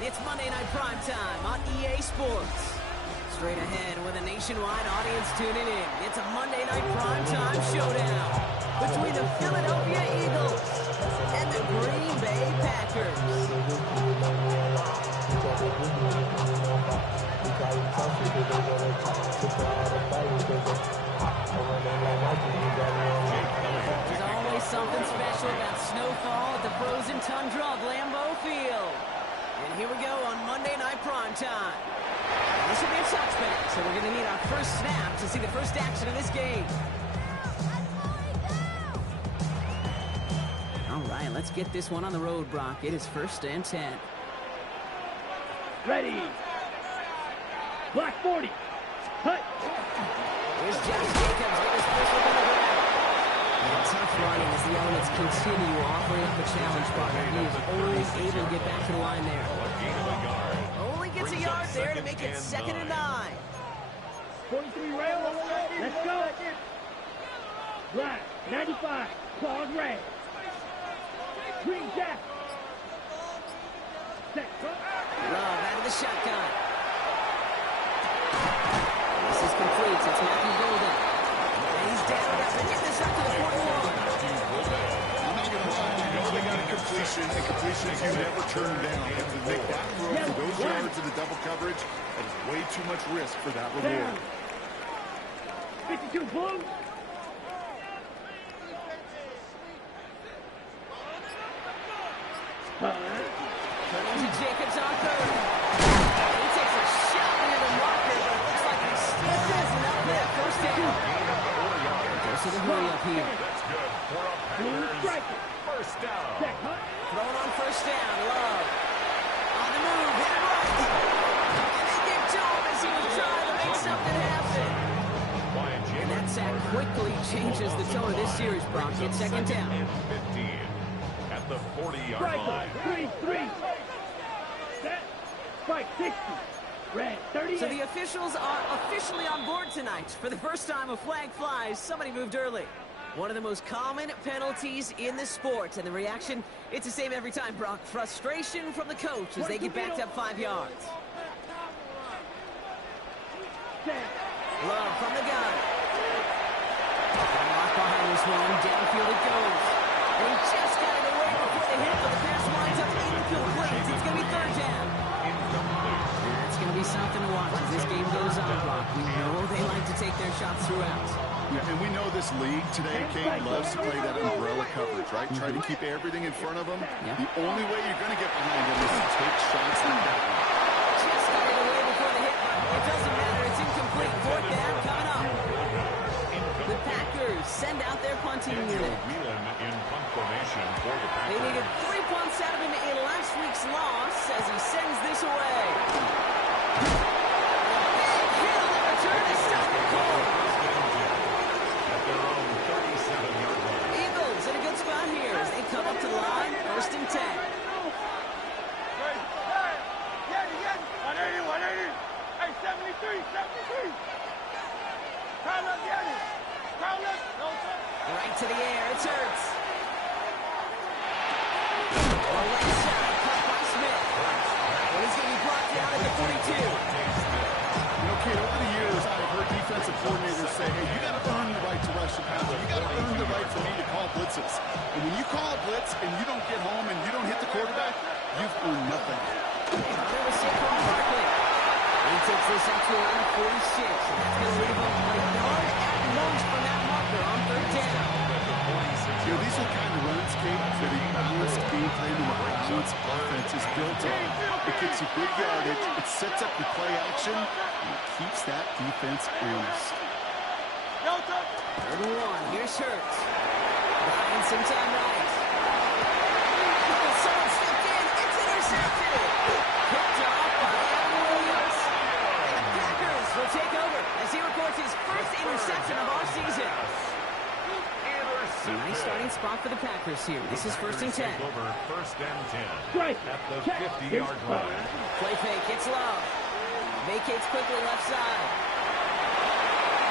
It's Monday Night Primetime on EA Sports. Straight ahead with a nationwide audience tuning in. It's a Monday Night Primetime showdown between the Philadelphia Eagles and the Green Bay Packers. There's always something special about snowfall at the frozen tundra of Lambeau Field. And here we go on Monday Night Primetime. This will be a touchback, so we're going to need our first snap to see the first action of this game. All right, let's get this one on the road, Brock. It is 1st and 10. Ready. Black 40. Cut. Here's Josh Jacobs with his first look on the ground. And tough running as the elements continue offering up the challenge, partner. He is always able to get back to the line there. Only gets a yard there to make it 2nd and 9. 43 rail. Let's go. Black 95. Claws red. Green jack. Set. Love out of the shotgun. This is complete. It's Matthew Golden. And he's down after getting this up to the 41. They got a completion, and completions you never turn down. And to make that throw for those yards in the double coverage, that is way too much risk for that reward. 52 blue. Turning to Jacobs on 3rd. He takes a shot near the marker, but it looks like he still isn't up there. 1st down. Goes to the hurry up here. Blue striker. First down. Check, Hunt. Throwing on 1st down. Love. On the move. Hit it right. And they get to him as he was trying to make something happen. And that sack quickly changes the tone of this series, Brock. It's 2nd down. 15 at the 40-yard line. Striker. 3-3. Set. Spike 60. Red 38. So the officials are officially on board tonight. For the first time, a flag flies. Somebody moved early. One of the most common penalties in the sport. And the reaction, it's the same every time, Brock. Frustration from the coach as they get backed up 5 yards. Love from the gun. Lock behind this one. Downfield it goes. And he just got it away before the hit, but the pass winds up incomplete. It's going to be 3rd down. It's going to be something to watch as this game goes on, Brock. We know they like to take their shots throughout. Yeah, and we know this league today, Kate, loves to play that umbrella coverage, right? Try to keep everything in front of them. Yeah. The only way you're going to get behind them is to take shots like that one. Just got it away before the hit, but it doesn't matter. It's incomplete. 4th down coming up. The Packers send out their punting unit. In punt formation for the Packers. They needed 3 punts out of him in last week's loss as he sends this away. A big hit on the return to stop the cold. At their own 37-yard line. Eagles in a good spot here as they come up to the line. 1st and 10. 180. Hey, 73. Right to the air. It's Hurts. The left side cut by Smith. And he's going to be brought down at the 42. Kate, over the years, I've heard defensive coordinators say, hey, you got to earn the right to rush the passer. You got to earn the right for me to call blitzes. And when you call a blitz and you don't get home and you don't hit the quarterback, you've earned nothing. There was Saquon Barkley. He takes this up to around 46. And that's going to leave him a yard at most from that marker on 3rd down. These are the kind of runs, Kate, that a balanced game plan and a balanced offense is built on. It gets you good yardage, it sets up your play action, and it keeps that defense honest. 3rd and 1. Here's Hurts. Buying some time right. Someone stepped in. It's intercepted. Picked off by Evan Williams. And the Packers will take over as he records his first interception of our season. A nice starting spot for the Packers here. This is 1st and 10. Over 1st and 10 Right. at the 50-yard line. Play fake. It's Love. Vacates quickly left side.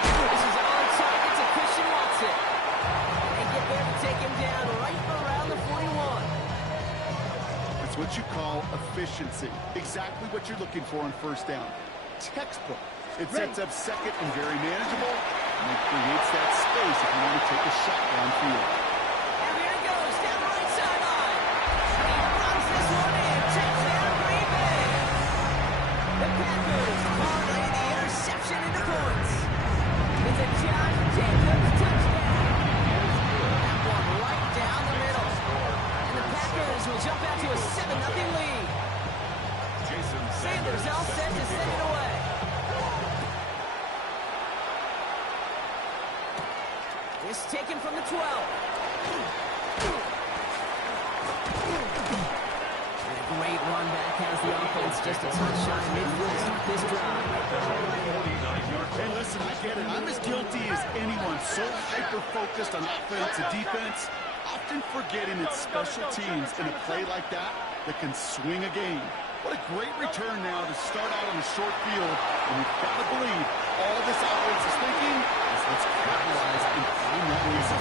This is on target to Christian Watson. They get there to take him down right around the 41. It's what you call efficiency. Exactly what you're looking for on first down. Textbook. It sets up second and very manageable, and it creates that space if you want to take a shot downfield. And here it goes, down the right sideline. He runs this one in. Touchdown, Green Bay. The Packers parlay the interception into points. It's a Josh Jacobs touchdown. That one right down the middle. And the Packers will jump out to a 7-0 lead. Sanders all set to send it away. This taken from the 12. And a great run back has the offense just a touch shy of midfield to start this drive. Hey, listen, I get it. I'm as guilty as anyone. So hyper-focused on offense and defense, often forgetting it's special teams in a play like that can swing a game. What a great return now to start out on a short field. And you've got to believe all this offense is thinking is let's capitalize and find that reason.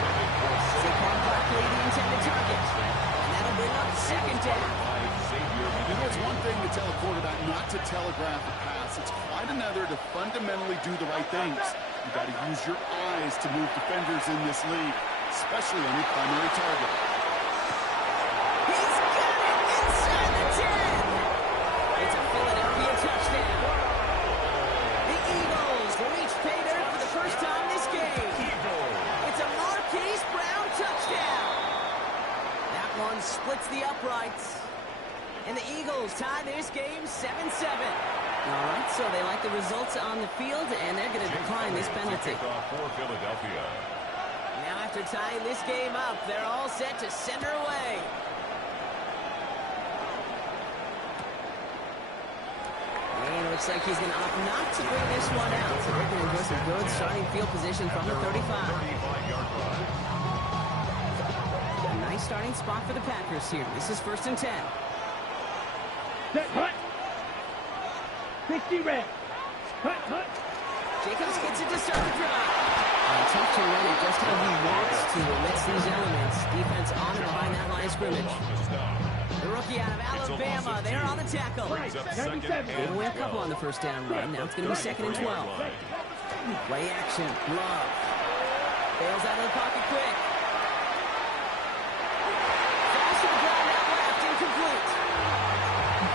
Saquon Barkley, the intended target. And that'll bring up second down. You know, it's one thing to tell a quarterback not to telegraph a pass. It's quite another to fundamentally do the right things. You've got to use your eyes to move defenders in this league, especially on your primary target. He's got it inside the 10. It's a Philadelphia touchdown. The Eagles reach pay dirt for the first time this game. It's a Marquise Brown touchdown. That one splits the uprights. And the Eagles tie this game 7-7. All right, so they like the results on the field, and they're going to decline this penalty. For Philadelphia. Now after tying this game up, they're all set to send her away. And it looks like he's going to opt not to bring this one out. So they're going to enjoy some good starting field position from the 35. 35-yard line. A nice starting spot for the Packers here. This is 1st and 10. Set, hut. 60 red. Hut, hut. Jacobs gets it to start the drive. Tough to run it just how he wants to amidst these elements. Defense on and behind that line of scrimmage. The rookie out of Alabama, they're on the tackle. Right, 97. They win a couple on the first down run. Now it's going to be 2nd and 12. Play action. Love. Bails out of the pocket quick. Falls to the ground out left. Incomplete.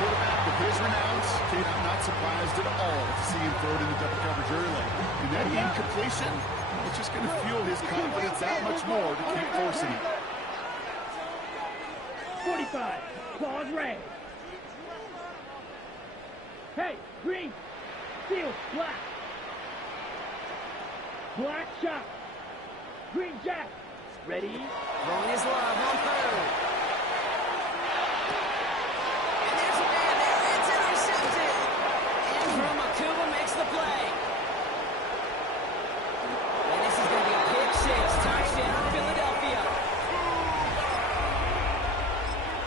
Quarterback with his renounce, Kate, I'm not surprised at all to see him throw it in the double coverage early. And that incompletion, it's just going to fuel his confidence that much more to keep forcing it. 45. Claws red. Hey, green. Steel, black. Black shot. Green jack. Ready? Throwing his love on 3rd. And there's a man there. It's intercepted. Andrew Makuba makes the play. And this is going to be a pick 6. Touchdown, Philadelphia.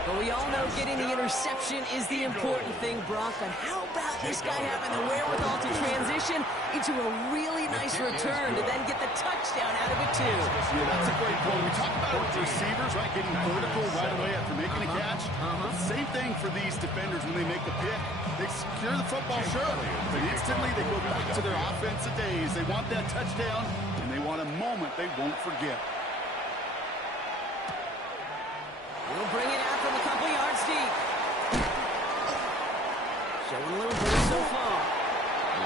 But we all know getting the interception is the important thing, Brock. But how about this guy having the wherewithal to transition into a really nice return to then get the touchdown out of it, too? Yeah, that's a great point. We talk about it with receivers, right, getting vertical right away after making a catch. Same thing for these defenders when they make the pick. They secure the football, sure, but instantly they go back to their offensive days. They want that touchdown, and they want a moment they won't forget. We'll bring it out from a couple yards deep. Showing a little bit so far.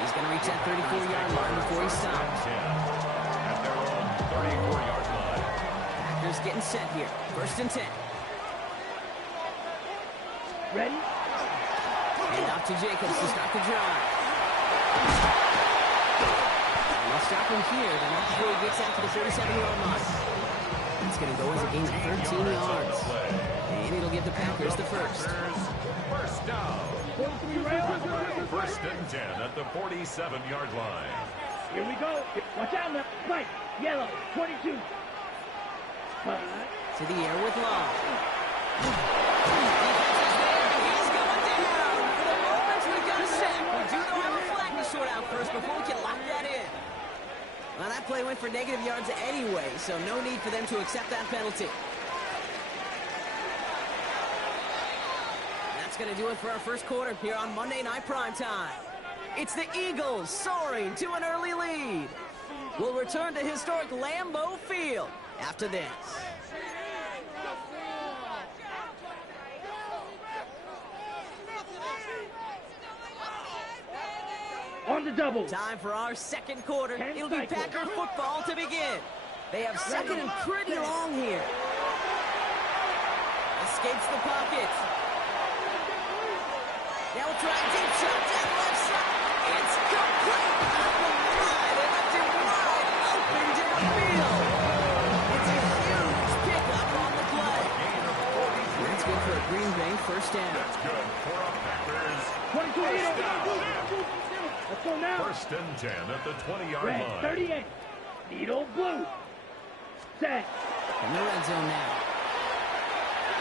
He's going to reach that 34-yard line before he stops. At their own 34-yard line. Packers getting set here. 1st and 10. Ready? Hand off to Jacobs to start the drive. And they'll stop him here, but not before he gets out to the 47-yard line. It's going to go as a gain of 13 yards. And it'll give the Packers the first. First down. 43 rails. 1st and 10 at the 47-yard line. Here we go. Watch out now. Spike. Yellow. 22. To the air with Love. Defense is there. He's going down. For the moment, we got a sack. We do know have a flag to sort out first before we can lock that in. Well, that play went for negative yards anyway, so no need for them to accept that penalty. going to do it for our first quarter here on Monday Night Primetime. It's the Eagles soaring to an early lead. We'll return to historic Lambeau Field after this. On the double. Time for our second quarter. It'll be cycle. Packer football to begin. They have second and pretty long here. Escapes the pocket. Now we'll try a deep shot down left side. It's complete. They left him wide open to the field. It's a huge pickup on the play. That's good for a Green Bay first down. That's good for a Packers 22. first down. Let's go now. First and 10 at the 20-yard Red, line. 38. Needle blue. Set. In the red zone now.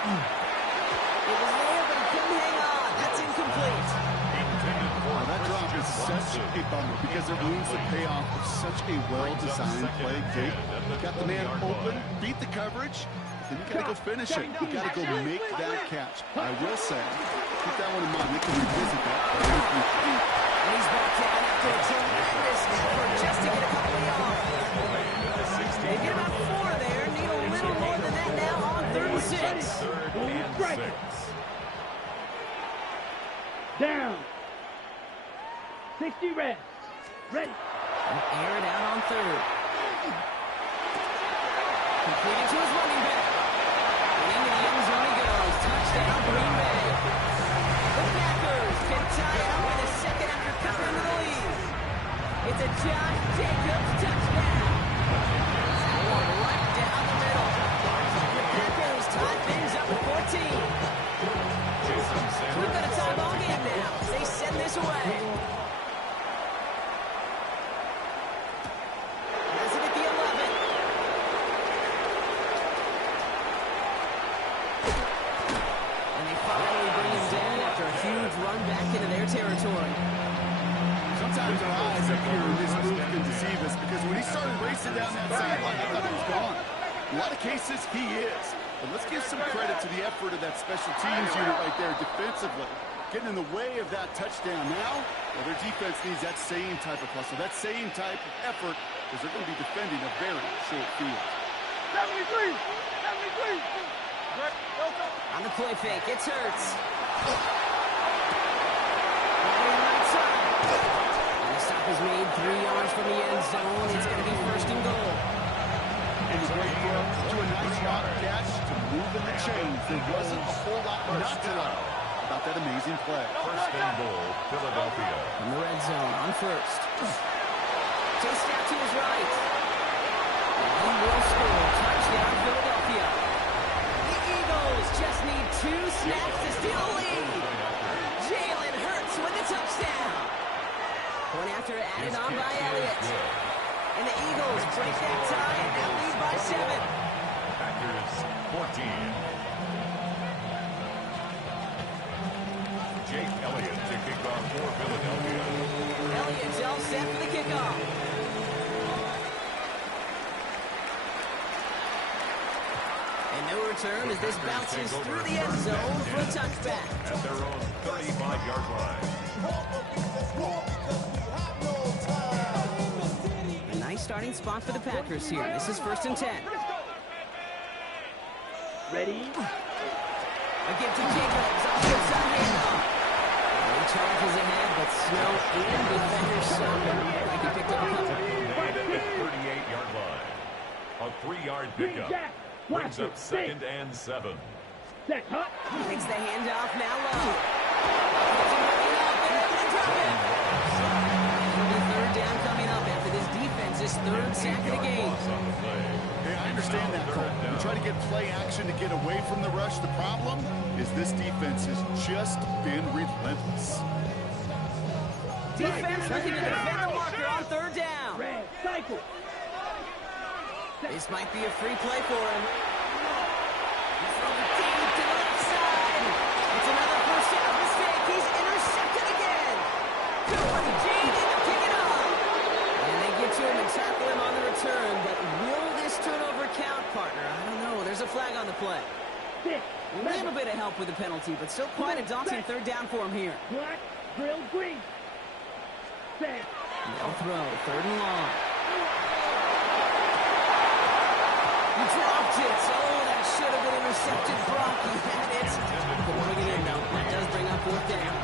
It was there, but he couldn't hang on. That's incomplete. Intended for Now, that drop is such Brunson. a bummer because it ruins the payoff of such a well-designed play. Jake got the man open, beat the coverage, then you got to go finish it. You got to go make that catch. I will say, keep that one in mind. We can revisit that. And he's back down after a tremendous effort just to get a couple of yards. They get about 4 there. Need a little more than that now on 3rd and 6. Third and 6. Down. 60 red. Ready. And air it out on 3rd. Completed to his running back. And into the end zone he goes. Touchdown, Green Bay. The Packers can tie it up in a second after coming into the lead. It's a Josh Jacobs touchdown. One right down the middle. The Packers tie things up at 14. We've got a tie ball game now as they send this away. Has it at the 11. And they finally bring him down after a huge run back into their territory. Sometimes our eyes up here in this move can deceive us because when he started racing down that sideline, I thought he was gone. In a lot of cases, he is. But let's give some credit to the effort of that special teams unit right there defensively. Getting in the way of that touchdown now, well, their defense needs that same type of hustle, that same type of effort, because they're going to be defending a very short field. 73. 73. On the play fake, it's Hurts. Right side. And the stop is made 3 yards from the end zone. It's going to be 1st and goal. And the great throw to a nice rock catch to move in the chains. There wasn't a whole lot not to like about that amazing play. First and goal, Philadelphia. In the red zone on 1st. Chased out to his right. And he will score. Touchdown, Philadelphia. The Eagles just need 2 snaps to steal a lead. Jalen Hurts with the touchdown. Point after added on by Elliott. And the Eagles break that tie and now lead by 7. Packers 14. Jake Elliott to kick off for Philadelphia. Elliott's all set for the kickoff. And no return as this bounces through the end zone for a touchback. At their own 35-yard line. A nice starting spot for the Packers here. This is 1st and 10. Ready. A give to Jacobs on the side handoff. He charges ahead, but Snow and defenders stop him. He picked up a couple. Made at the 38-yard line. A 3-yard pickup. Brings up 2nd and 7. Set. Hut. Takes the handoff now low. Drop it. It'll be 3rd down coming up after this defense's 3rd sack of the game. Hey, I understand that, Cole. We try to get play action to get away from the rush. The problem is this defense has just been relentless. Defense looking to defend the marker on 3rd down. Red. Cycle. This might be a free play for him. He's throwing deep to the left side. It's another 1st down mistake. He's intercepted again. Cooper DeJean in to pick it up. And they get to him and tackle him on the return. But will this turnover count, partner? I don't know. There's a flag on the play. A little bit of help with the penalty, but still quite a daunting third down for him here. Black, grill, green. Set. No throw, third and long. He dropped it. Oh, that should have been intercepted. Brock, he had it. Couldn't bring it in, though. That does bring up fourth down.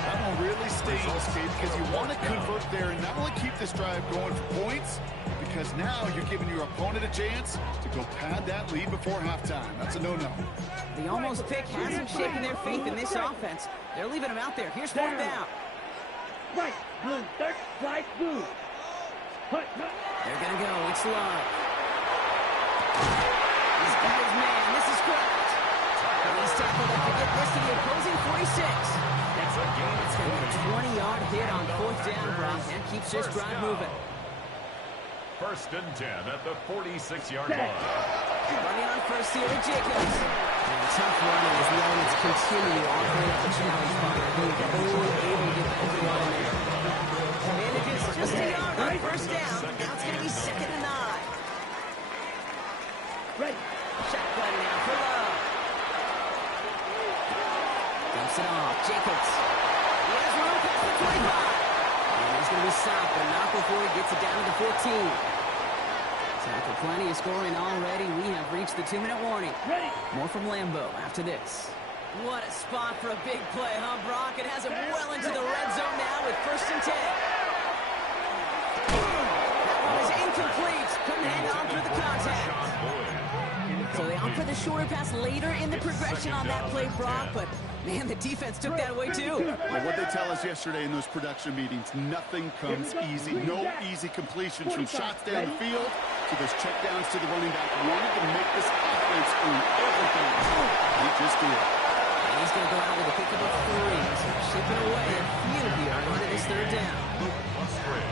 That one really stings, Kate, because you want to convert there and not only keep this drive going for points, because now you're giving your opponent a chance to go pad that lead before halftime. That's a no-no. The almost pick hasn't shaken their faith in this offense. They're leaving him out there. Here's fourth down. Right, blue, third, slide, blue. Hut, hut. They're going to go. It's Love. He's got his man. This is Kraft. And he's tackled up to get this to the opposing 46. That's a game. It's going to be a 20-yard hit on fourth down, Brock. That keeps this drive moving. First and 10 at the 46-yard line. Running on first here with Jacobs. And tough running as the elements continue all the way up the challenge line. Able to get back to the line there. And it is just a yard on first down. Now it's going to be second and 9. Right. Shotgun now for Love. Dumps it off. Jacobs. He has room past the 25. And he's going to be stopped, but not before he gets it down to the 14. After plenty of scoring already, we have reached the 2-minute warning. Ready. More from Lambeau after this. What a spot for a big play, huh, Brock? It has him well into the red zone now with first and 10. That one is incomplete. Couldn't hang on through the contact. So they opt for the shorter pass later in the progression on that play, Brock, but man, the defense took that away too. Well, what they tell us yesterday in those production meetings, nothing comes easy. No easy completions from shots down the field to those checkdowns to the running back. Wanted to make this offense earn everything. He just did. And he's going to go out with a pickup of 3. So shipping away a few here into this third down.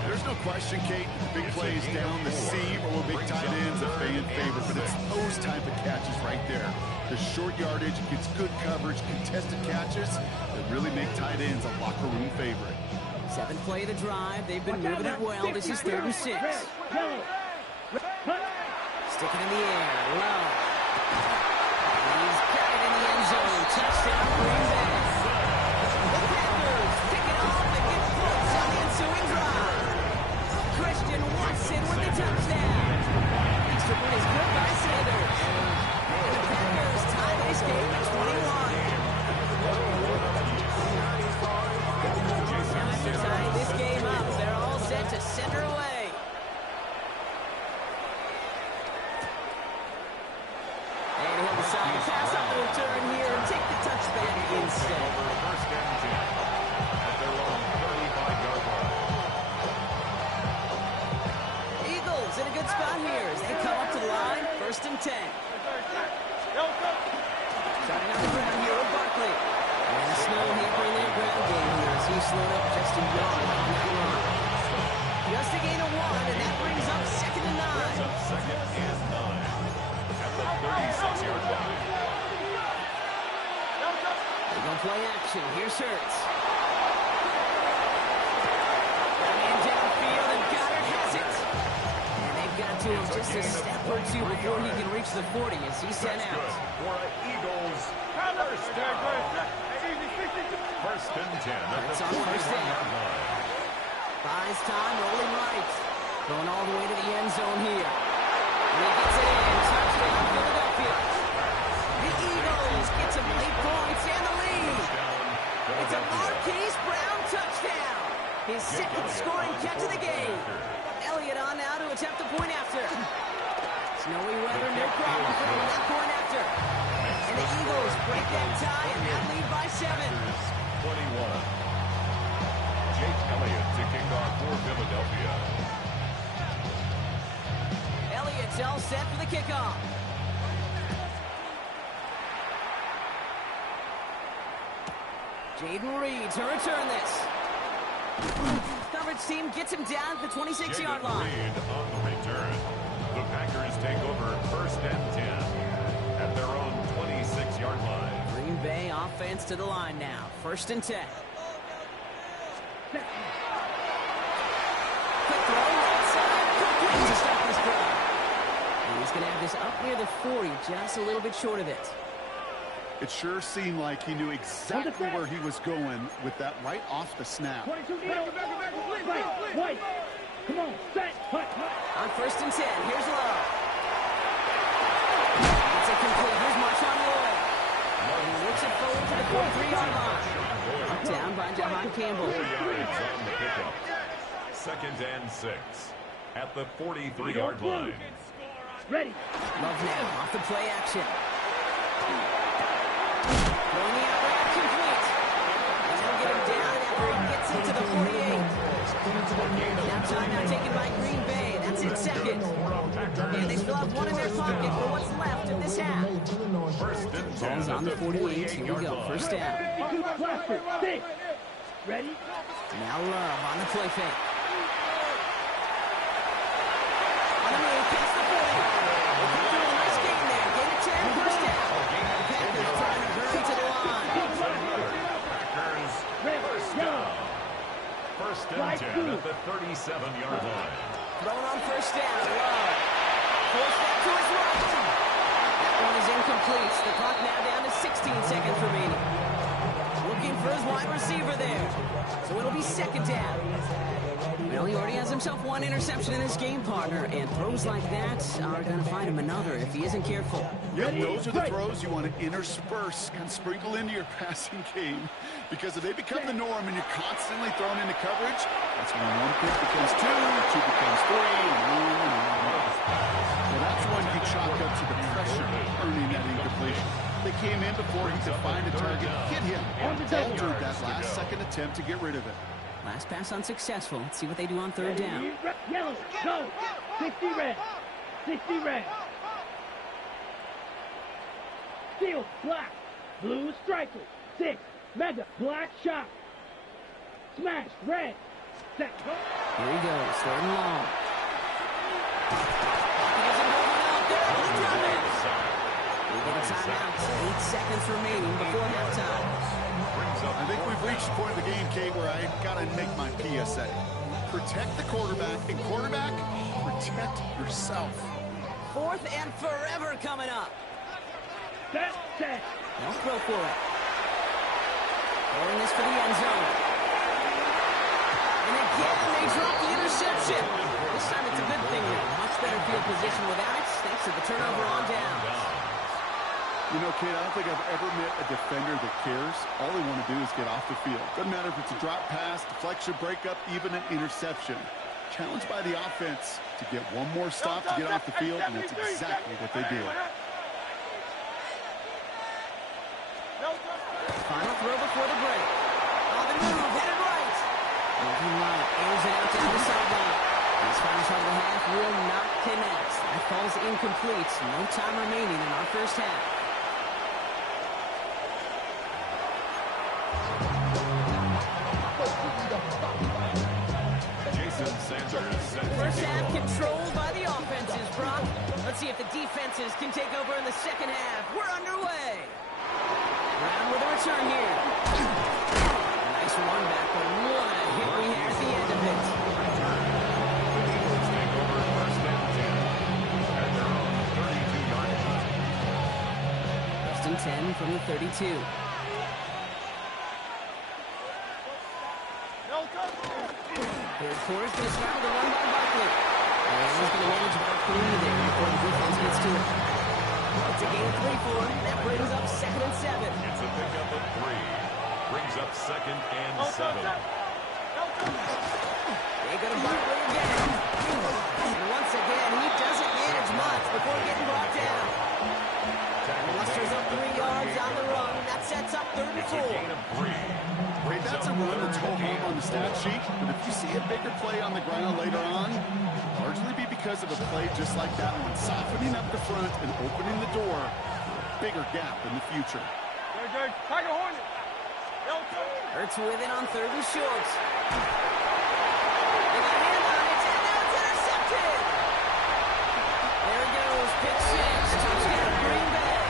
There's no question, Kate, big plays down the seam or big tight ends a fan favorite, but it's those type of catches right there. The short yardage, gets good coverage, contested catches that really make tight ends a locker room favorite. 7th play of the drive. They've been moving it well. This is 3rd and 6. Sticking in the air. Love. He's got it in the end zone. Touchdown, Green Bay. The Packers pick it off and get points on the ensuing drive. Christian Watson with the touchdown. Extra point is good by Sanders. And the Packers tie this game at 21. Time to tie this game up. They're all set to center away. And he'll decide to pass on the return here and take the touchback instead. First and 10 at their own 35-yard line. Eagles in a good spot here as they come up to the line. First and 10. Starting on the ground here with Barkley. And Snow hampering their ground game here as he slowed up just a yard on that run. Just a gain of 1, and that brings up second and 9. Second and 9 at the 36-yard line. They're going to play action. Here's Hurts. And downfield, and Goddard has it. And they've got to him just a step or two before he can reach the 40 as he's sent out. For an Eagles first down. First and 10 at the 41-yard line. Buys time, rolling right. Going all the way to the end zone here. And he gets it in. Touchdown, Philadelphia. The Eagles get some late points and the lead. It's a Marquise Brown touchdown. His second scoring catch of the game. Elliott on now to attempt the point after. Snowy weather, no problem for him that point after. And the Eagles break that tie and now lead by 7. 21. Jake Elliott to kick off for Philadelphia. Elliott's all set for the kickoff. Jaden Reed to return this. Coverage team gets him down at the 26-yard line. Reed on the return. The Packers take over first and 10 at their own 26-yard line. Green Bay offense to the line now. First and 10. Quick throw right side. Complete to stop this drive. He's going to have this up near the 40, just a little bit short of it. It sure seemed like he knew exactly where he was going with that right off the snap. 22 Wait. Come on, set. On 1st and 10, here's Love. It's incomplete. Here's Marshawn Lloyd. He looks it forward to the 43-yard line. Up down by Jahan Campbell. 4 yards on the pickup. 2nd and 6 at the 43-yard line. Ready. Love now off the play action. Throwing the out route complete. And they'll get him down after he gets into the 48. Now timeout taken by Green Bay. That's in 2nd. And they still have one in their pocket for what's left of this half. 1st and 10 Ball's on the 48. Here we go. 1st down. Blaster. 6. Ready. Now Love on the play fake. On the move, past the 40. They come through a nice gain there. Gain of 10, 1st down. The Packers trying to hurry to the line. Packers first down. 1st and 10 at the 37-yard line. Thrown on 1st down. Love. Forced that to his right. That one is incomplete. The clock now down to 16 seconds remaining. Looking for his wide receiver there. So it'll be 2nd down. Well, he already has himself one interception in his game, partner, and throws like that are going to find him another if he isn't careful. Yep, those are the throws you want to intersperse and sprinkle into your passing game, because if they become the norm and you're constantly thrown into coverage, that's when one pick becomes two becomes three, and on. Well, that's when you chalk up to the pressure earning that incompletion. They came in before he could find a target, hit him, and altered that last-second attempt to get rid of it. Last pass unsuccessful. Let's see what they do on 3rd down. Yellow. Go. 60 red. 60 red. Steel. Black. Blue striker. 6. Mega. Black shot. Smash. Red. Set. Go. Here he goes. 3rd and long. Doesn't hold it out there. Who dropped it? We get a timeout. 8 seconds remaining before halftime. I think we've reached the point of the game, Kate, where I got to make my PSA. Protect the quarterback, and quarterback, protect yourself. 4th and forever coming up. Set. They'll throw for it. Throwing this for the end zone. And again, they drop the interception. This time it's a good thing. Much better field position without it, thanks to the turnover on down. You know, Kate, I don't think I've ever met a defender that cares. All they want to do is get off the field. Doesn't matter if it's a drop pass, deflection, breakup, even an interception. Challenged by the offense to get one more stop to get off the field, and that's exactly what they did. Final throw before the break. On the move, headed right. Moving right, airs it out down the sideline. This final shot of the half will not connect. That falls incomplete. No time remaining in our 1st half. First half controlled by the offenses, Brock. Let's see if the defenses can take over in the 2nd half. We're underway. Brown with a return here. Nice run back, but what a hit we had at the end of it. Eagles take over 1st and 10 at their own 32-yard line. 1st and 10 from the 32. Third quarter's going to start with a run by Barkley. And he's going to manage about 3 there before the defense gets to it. It's a gain of 3 for him. That brings up 2nd and 7. It's a pickup of 3. Brings up 2nd and 7. They go to Barkley again. And once again, he doesn't manage much before getting brought down. Musters up 3 yards on the run. That sets up 3rd and 4. Gain of 3. Great, that's a run that's go home on the stat sheet, but if you see a bigger play on the ground later on, largely be because of a play just like that one, softening up the front and opening the door for a bigger gap in the future. Hurts with it on 3rd and short. They got a hand on it, and now it's intercepted. There it goes, pick 6, touchdown Green Bay.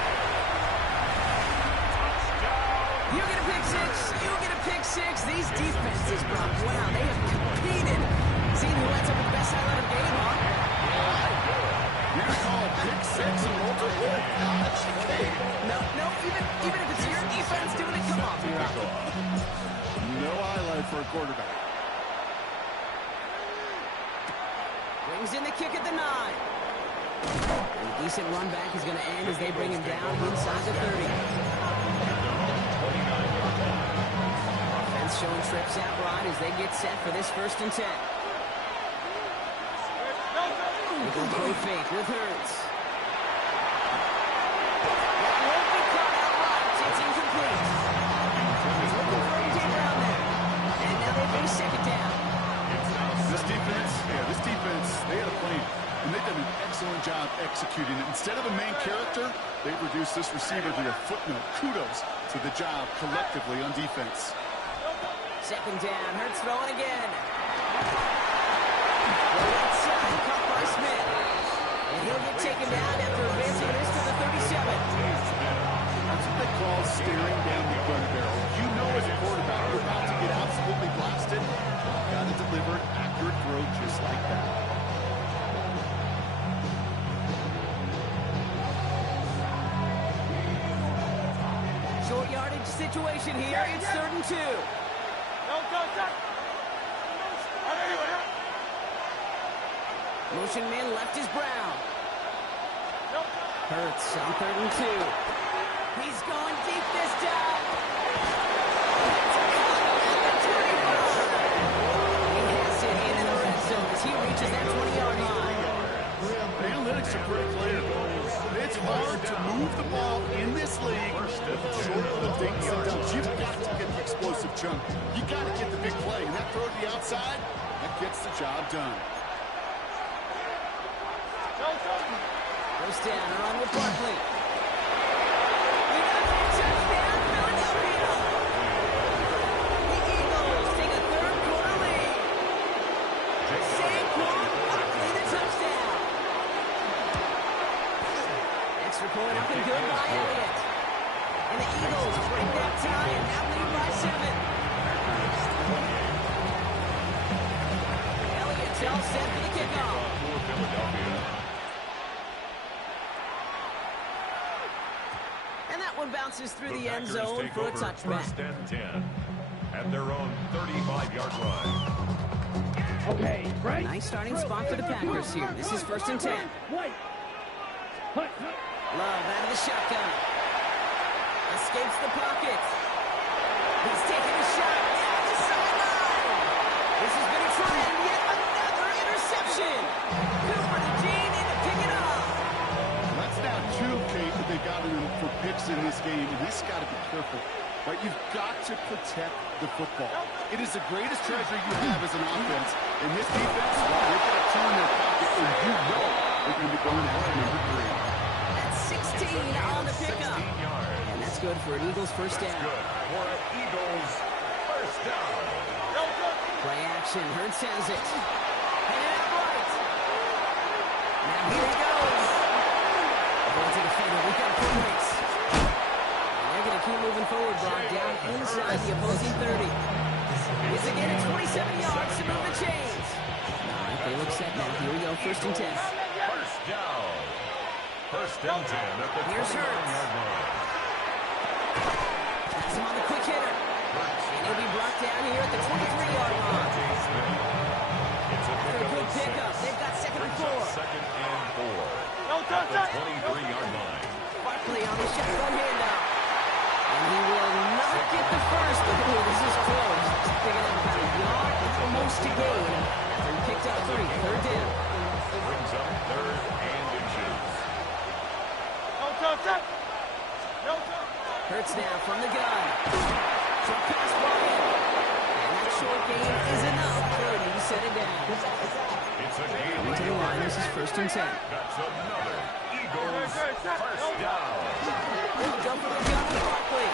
You get a pick 6, you get a pick 6. These defenses, Brock, wow, they have competed. Seeing who ends up with the best highlight of the game, huh? You're going to call a pick six and multiple? No, even if it's your defense doing it, come on, B-Rock. No highlight for a quarterback. Brings in the kick at the 9. And a decent run back is going to end as they bring him down inside the 30. Offense showing trips out right as they get set for this 1st and 10. They go play fake with Hurts. That won't be caught outright. It's incomplete. He's looking for A.J. Brown there. And now they face 2nd down. This defense, they had a plan. And they've done an excellent job executing it. Instead of a main character, they've reduced this receiver to a footnote. Kudos to the job collectively on defense. 2nd down. Hurts throwing again. Right side, caught by Smith. And he'll get taken down after advancing this to the 37. That's what they call staring down the gun barrel. You know as a quarterback you're about to get absolutely blasted. You've got to deliver an accurate throw just like that. Short yardage situation here. It's 3rd and 2. Motion man left is Brown. Hurts on 3rd and 2. He's going deep this time. He has it into the red zone as he reaches that 20-yard line. The analytics are pretty clear. It's hard to move the ball in this league short of the dinks and dunks. You've got to get the explosive chunk. You got to get the big play. And that throw to the outside, that gets the job done. First down, run with Barkley. Touchdown, Philadelphia. The Eagles take a 3rd quarter lead. Saquon Barkley, the touchdown. Extra point up and good by Elliott. And the Eagles break that tie and now lead by 7. Elliott's all set for the kickoff. One bounces through the end zone for a touchback. 1st and 10 at their own 35-yard line. Okay, right. Nice starting spot for the Packers here. This is 1st and 10. Right. Love out of the shotgun. Escapes the pocket. He's taking a shot down the sideline. This has been a try and yet another interception. Cooper to Dean in to pick it up. That's now 2, Kate, that they got in for picks in this game, and he's got to be careful. Right? You've got to protect the football. It is the greatest treasure you have as an offense. In this defense, they've got 2 in their pocket, and you know they're going to be going after number 3. That's 16 on the pickup. And that's good for an Eagles first down. Good for an Eagles first down. Play action. Hurts has it. Headed out right. Now here he goes. Going to the defender. We've got 4 breaks. They're going to keep moving forward, Brock, down inside the opposing 30. It's again at 27 yards to move the chains. All right, they look set now. Here we go, 1st and 10. First down. 1st and 10 at the 29-yard line. Pass him on the quick hitter. And he'll be brought down here at the 23-yard line. It's a Good pickup. They've got 2nd and 4. 2nd and 4 at the 23-yard line. Barkley on the shotgun handoff. And he will not get the first, but ooh, this is close. Picking up about a yard almost to gain after he picked up 3. 3rd down. Brings up 3rd and inches. Hurts now from the gun. Short pass Bryant. And that short gain is enough. 30, set it down. It's a game. Into the line, this is 1st and 10. That's another Eagles first down. They'll jump from the gun with Barkley.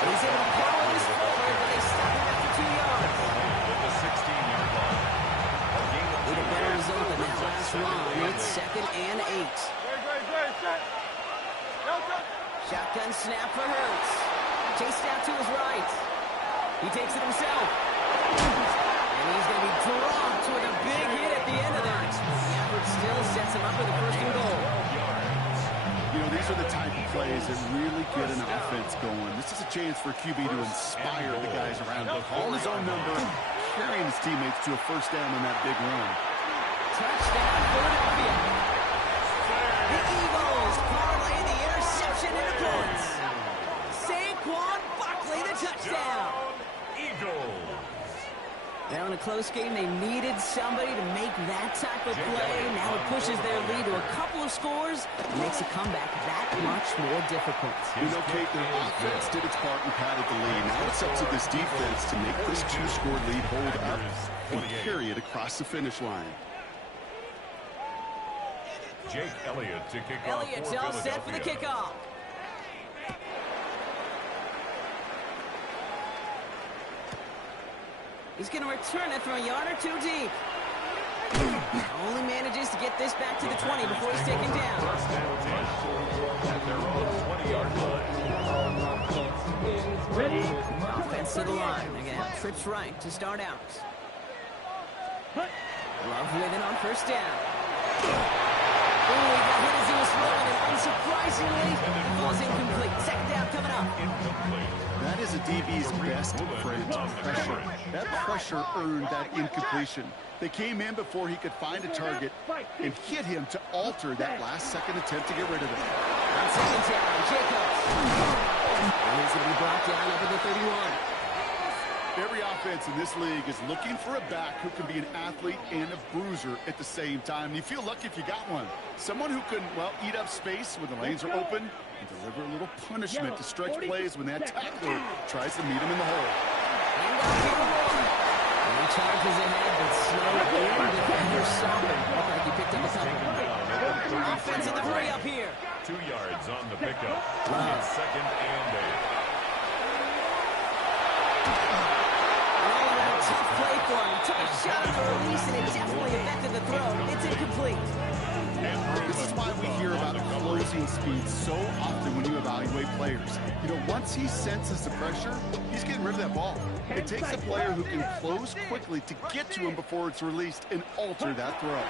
He's able to follow this forward, but they stop him after 2 yards. At the 16-yard line. With a better result than that last run, it's 2nd and 8. Shotgun snap for Hurts. Chased out to his right. He takes it himself. And he's going to be dropped with a big hit at the end of that. The effort still sets him up with a 1st and goal. are the type of plays that really get an offense going. This is a chance for QB to inspire the guys around him. Calling his own number, carrying his teammates to a first down on that big run. Touchdown, Philadelphia. The Eagles parlay the interception into points. Saquon Barkley, the touchdown. Eagles. Now in a close game, they needed somebody to make that type of play. Now it pushes their lead to a couple of scores and makes a comeback that much more difficult. You know, Kate, their offense did its part and padded the lead. Now it's up to this defense to make this two-score lead hold up and carry it across the finish line. Jake Elliott to kick off for Elliott's all set for the kickoff. He's going to return it from a yard or two deep. Only manages to get this back to the 20 before he's taken down. First and 10 at their own 20-yard line. Ready? Offense to the line. Again, trips right to start out. Love with it on first down. Ooh, he got hit as he was rolling, and unsurprisingly, the ball's incomplete. Second down coming up. Incomplete. That is a DB's best friend, pressure. That pressure earned that incompletion. They came in before he could find a target and hit him to alter that last-second attempt to get rid of it. On second down, Jacobs. And he's going to be brought down up at the 31. Every offense in this league is looking for a back who can be an athlete and a bruiser at the same time. You feel lucky if you got one. Someone who can, well, eat up space when the lanes are open and deliver a little punishment to stretch plays when that tackler tries to meet him in the hole. And charges ahead, but slow in. Defender stopping. Looked like he picked up a couple. Offense in the hurry up here. 2 yards on the pickup. Wow. Second and 8. Tough play for him. Took a shot on the release, and it definitely affected the throw. It's incomplete. This is why we hear about closing speed so often when you evaluate players. You know, once he senses the pressure, he's getting rid of that ball. It takes a player who can close quickly to get to him before it's released and alter that throw.